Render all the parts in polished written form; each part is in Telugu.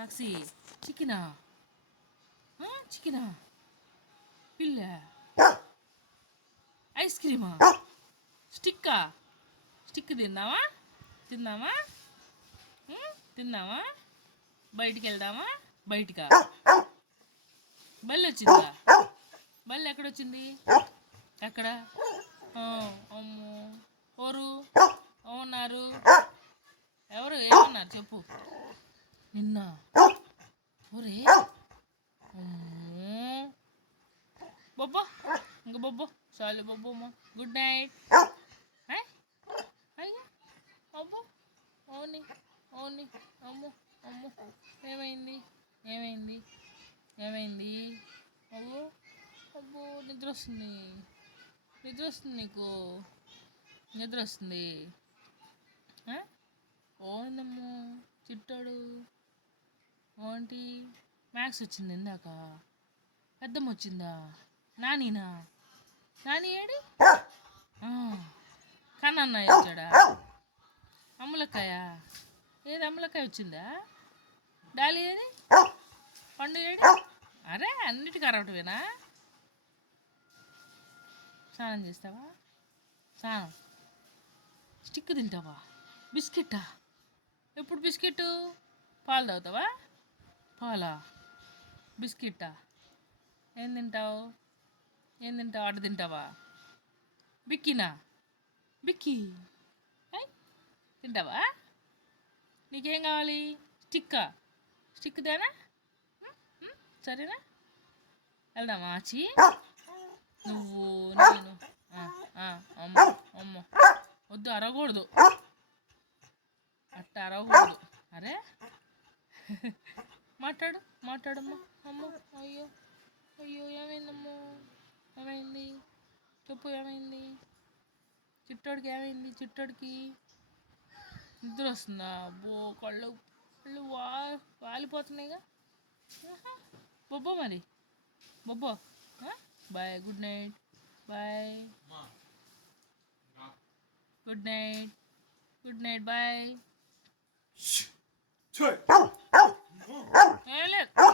సాక్షి చికెనా చికెనా పిల్ల ఐస్ క్రీమా స్టిక్ తిందామా తిందామా తిందామా బయటికి వెళ్దామా బయటికా బల్లి వచ్చిందా బల్లి ఎక్కడొచ్చింది ఎక్కడ అమ్మో ఓరు అవున్నారు ఎవరు ఏమన్నారు చెప్పు నిన్న ఒరే బొబ్బో ఇంక బొబ్బో చాలు బొబ్బమ్మ గుడ్ నైట్ అయ్యో అబ్బో ఓని ఓని అమ్మో అమ్మో ఏమైంది ఏమైంది ఏమైంది అబ్బో అబ్బో నిద్ర వస్తుంది నీకు నిద్ర వస్తుంది ఓనమ్మో చిట్టాడు ఓంటి మ్యాథ్స్ వచ్చింది ఇందాక పెద్దమ్మ వచ్చిందా నాని ఏడి కన్నయ్య వచ్చాడా అమ్మలకాయ ఏది అమ్మలకాయ వచ్చిందా డాలి ఏది పండు ఏడి అరే అన్నిటికీ అరవటమేనా స్నానం చేస్తావా స్నానం స్టిక్ తింటావా బిస్కెట్టా ఎప్పుడు బిస్కెట్ పాలు తాగుతావా పాలా బిస్కెట్టా ఏం తింటావు అటు తింటావా బిక్కీ తింటావా నీకేం కావాలి స్టిక్ తేనా సరేనా వెళ్దామా ఆచి నువ్వు నేను అమ్మ అమ్మ వద్దు అరవకూడదు అట్ట అరవకూడదు అరే మాట్లాడమ్మా అమ్మ అయ్యో ఏమైందమ్మో ఏమైంది చెప్పు ఏమైంది చిట్టోడికి నిద్ర వస్తుందా అబ్బో కళ్ళు వాలిపోతున్నాయిగా బొబ్బో మరి బొబ్బో bye good night bye good night bye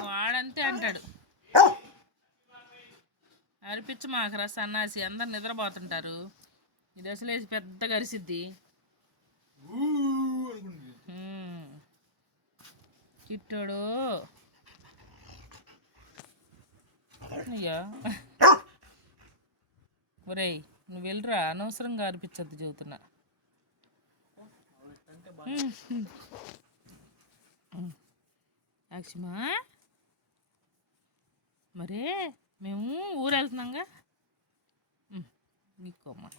వాడంతే అంటాడు అరిపించు మాకరా సన్నాసి అందరు నిద్రపోతుంటారు ఇది అసలేసి పెద్ద గరిసిద్ది చిట్టోడు అయ్యా ఒరేయ్ నువ్వు వెళ్ళరా అనవసరంగా అనిపించద్దు చెబుతున్నా యాక్షమా మరే మేము ఊరు వెళ్తున్నాంగా నీకోమ్మా